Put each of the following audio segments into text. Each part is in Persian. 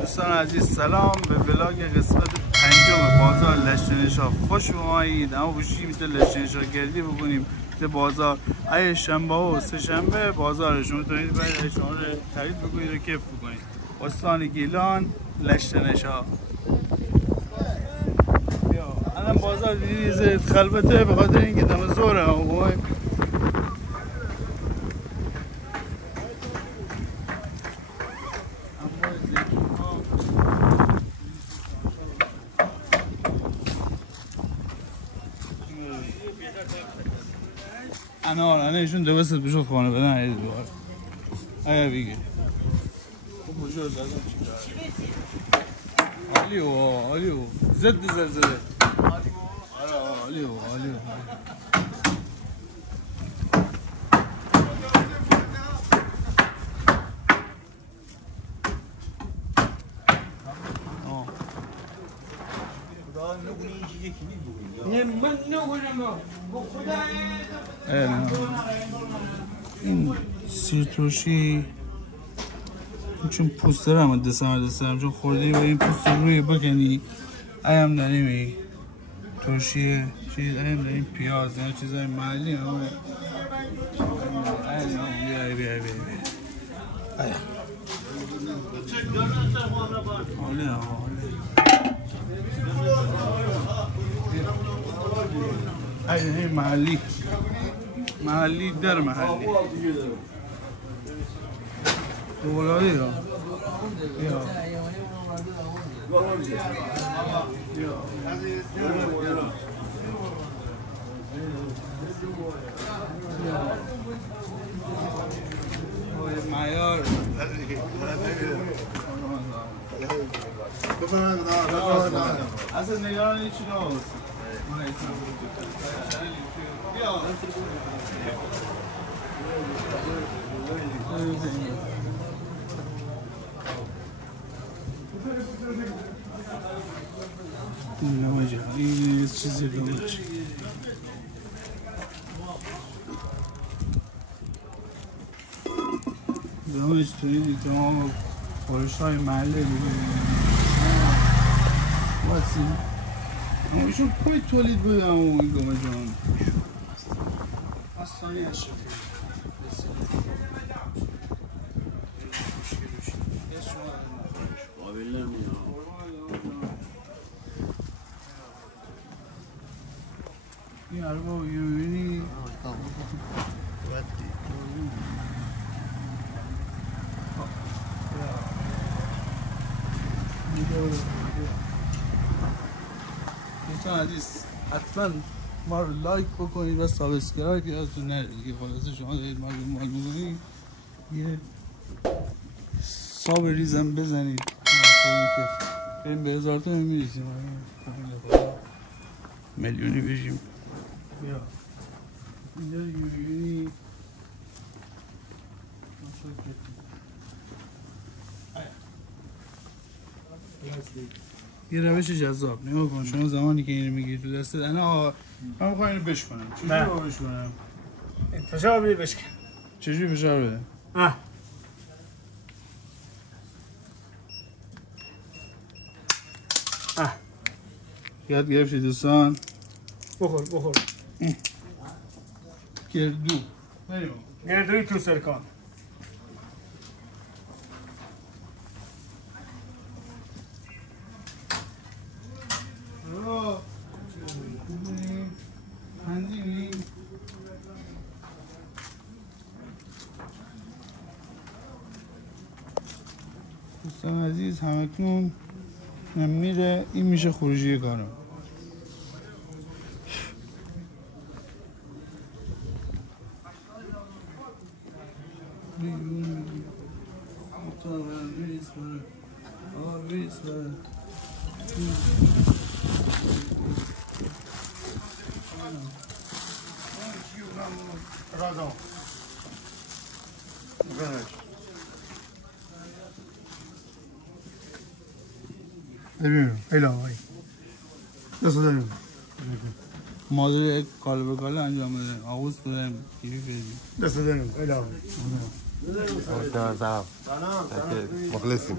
دوستان عزیز سلام به ولاگ قسمت 5 بازار لشتنشا خوش اومدید. اما بوشی میشه لشتنشا گردی بکنیم به بازار. ای شنبه و سه شنبه بازار شما میتونید برید شما رو خرید بکنید و کیف بکنید. استان گیلان لشتنشا. الان بازار دیدید خلوته به خاطر اینکه دم زوره. انا ایشون دوست بشو خانه بدن عید دوباره ایا بیگه بوجو زدن علیو زد زلزله علیو این سیرتوشی چون پوستر هم دستم چون خوردی و این پوستر روی بکنی ایم نمیمی ترشی چیز ایم نمیم پیاز یا چیزای محلی همه بیا هی محلی در محلی دوباره یا معیار اصلا نگرانی چی ناست نماجه این چیزی بودش دامش تویدی تمام خورش های محله بگیریم باسی ایشون کوی تولید بودن و این گمه جان آستانی هست شد این عربا یوینی دوستان عزیز حتما ما رو لایک بکنید و سابسکرایب یادتون نره دیگه. خلاصه شما دارید مال می‌کنید یه ساب ریزم بزنید بریم به 1000 تا می‌رسیم میلیونی بشیم. بیا اینجا یویونی یه روش جذاب نگاه کن. شما زمانی که اینو میگیری تو دستت من میخوام اینو بشکنم. چجوری رو بشکنم؟ فشار بده بشکن. چجوری فشار بده؟ یاد گرفتی دوستان؟ بخور گردو گردوی تو سرکان دوستان عزیز همکنون میره. این میشه خروجی کارم. ببینم الهی دست داریم مادر کال به کال انجام بده. آغوز بدیم کیفی بدیم. دست داریم الهی سلام مخلصیم.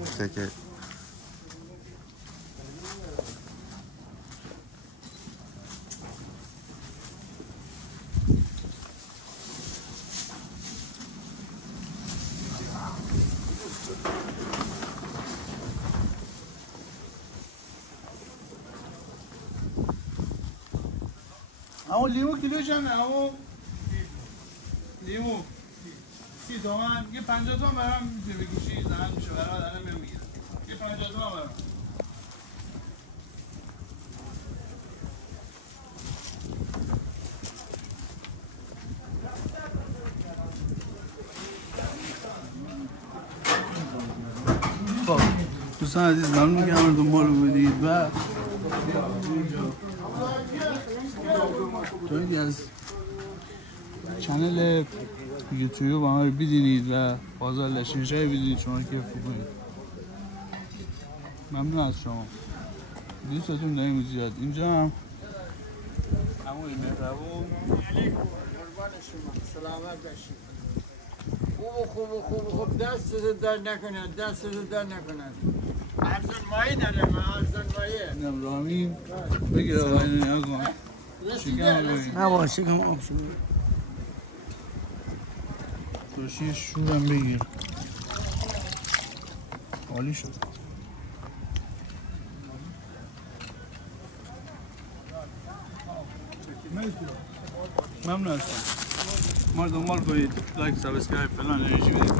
اما لیمو کیلو چنده اما لیمو 30 تومن یه 50 تومن برام میتونی بکشی زحمت میشه برام الان میگیرم یه 50 تومن برام خب دوستان عزیز ممنون که همه دنبال بودید و تویدی از چنل یوتیوب همه رو بدینید و بازار لشنشای بدینید شما کیف بکنید. ممنون از شما دوستتون داریم زیاد اینجا هم همون مهربون قربان شما سلامت باشید. خوب دست در نکنه دست در نکنه ارزان مایی داره من ارزان مایی اینم رامین بگیر آقای نیا کن شکم بگیر نه با شکم آب شد ترشی شورم بگیر عالی شد ممنون از شما ما رو دنبال کنید لایک سابسکرایب فلان انرژی بدید